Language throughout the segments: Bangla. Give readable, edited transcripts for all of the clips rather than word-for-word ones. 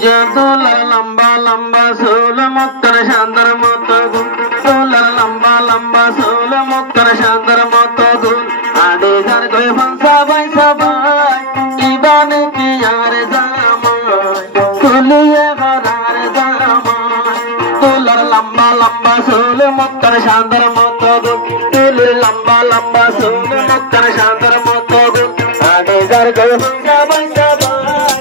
তোলার লম্বা লম্বা সোল মুক্তার শান্তর মতো গুণ তোলার লম্বা লম্বা সোল মুক্তার শান্তর মতো গুণ আডে যার কই ফংসা বাইসা ভাই ইবান কি আর জামাই তুলিয়ে ঘরার জামাই তোলার লম্বা লম্বা সোল মুক্তার শান্তর মতো গুণ তোলার লম্বা লম্বা সোল মুক্তার শান্তর মতো গুণ আডে যার কই ফংসা বাইসা ভাই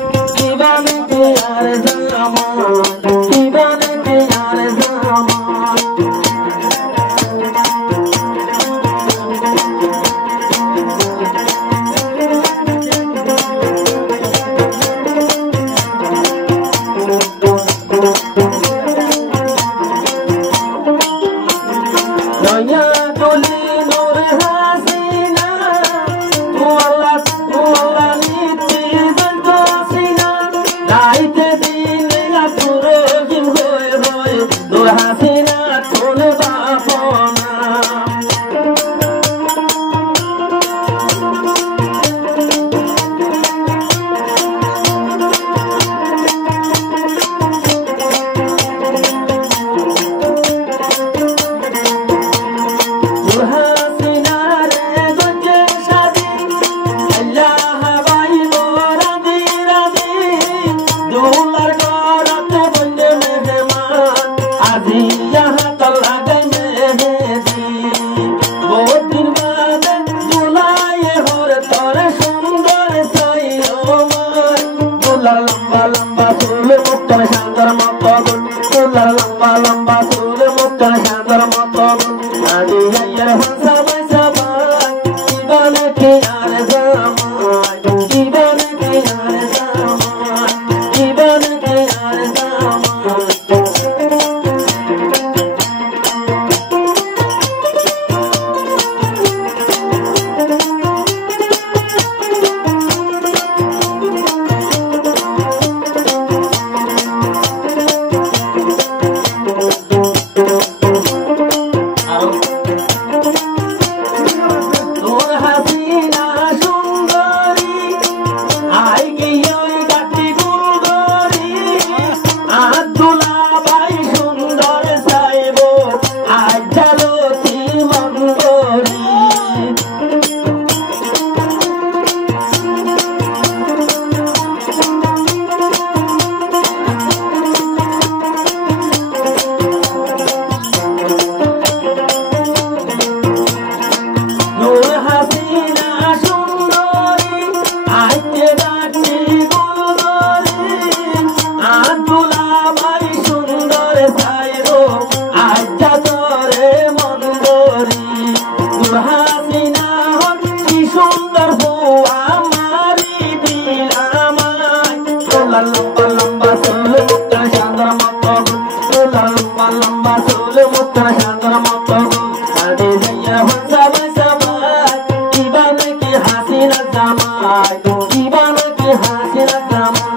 ইবান কি আর জামাই ইবান কি আর জামাই নয়া ডলি নূর হাসিনা তোলা নীতি জন্ত সিনা রাইতে দিনে পুরো জিম হয়ে হয়ে নূর হাসিনা তোল বাপনা লম্বা লম্বা সোল মুক্তার শান্তর মতো গুণ তোলার লম্বা লম্বা সোল মুক্তার শান্তর মতো গুণ আদি আইয়ার ফংসা বাইসা ভাই ইবান কি আর জামাই ইবান কি আর জামাই ইবান কি আর জামাই লম্বা লম্বা সোল মুক্তার শান্তর মতো গুণ তোলার লম্বা লম্বা সোল মুক্তার শান্তর মতো গুণ আডে যাইয়া ফংসা বাইসা ভাই ইবান কি হাসিনা জামাই ইবান কি হাসিনা জামাই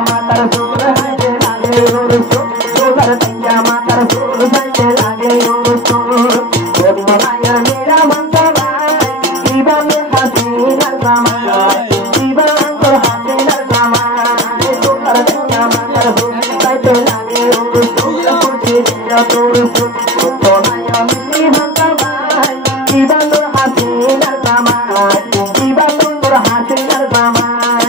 Mata মাতার সুর হাইতে লাগে ওর সুর তোলার টিয়া মাতার সুর হাইতে লাগে ওর সুর ওর মায়ের মেরা মনটা ভাই জীবনের হাসিনার জামাই জীবন তোর হাসিনার জামাই তোলার টিয়া মাতার সুর হাইতে লাগে ওর সুর খুশি দিল তোর সুর তোর মায়ের মিষ্টি মনটা ভাই জীবন তোর হাসিনার জামাই জীবন তোর হাসিনার জামাই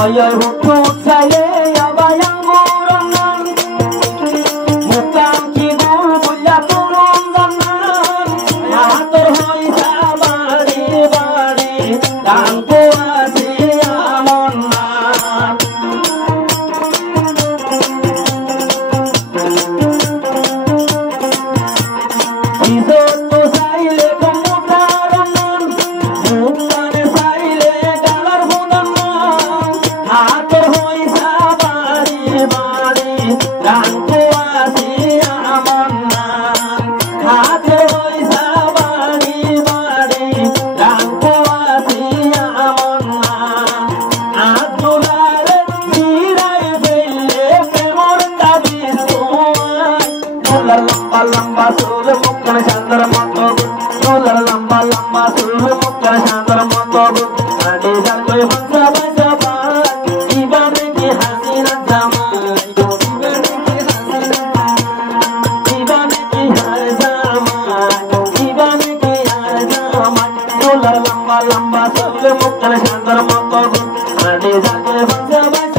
Ayay hukuk saya ya bayang burongan Mutam kidul bulla turun zaman Atur hoi sabari bari Dan kuasi amonan Isot tu saile komutaran Mutane saile dalar hudaman Atur hoi sabari bari Dan kuasi amonan Atur hoi sabari bari Dan kuasi amonan Adulare dirai belle kemor tabisuan Dolar lamba lamba sur mukkan chandra moto Dolar lamba lamba sur mukkan chandra moto Ade jar koi bangsa bangsa baat Ibane ki hasina zamai Ibane ki har zamai Ibane ki har zamai Dolar lamba lamba sur mukkan chandra moto Ade jar koi bangsa bangsa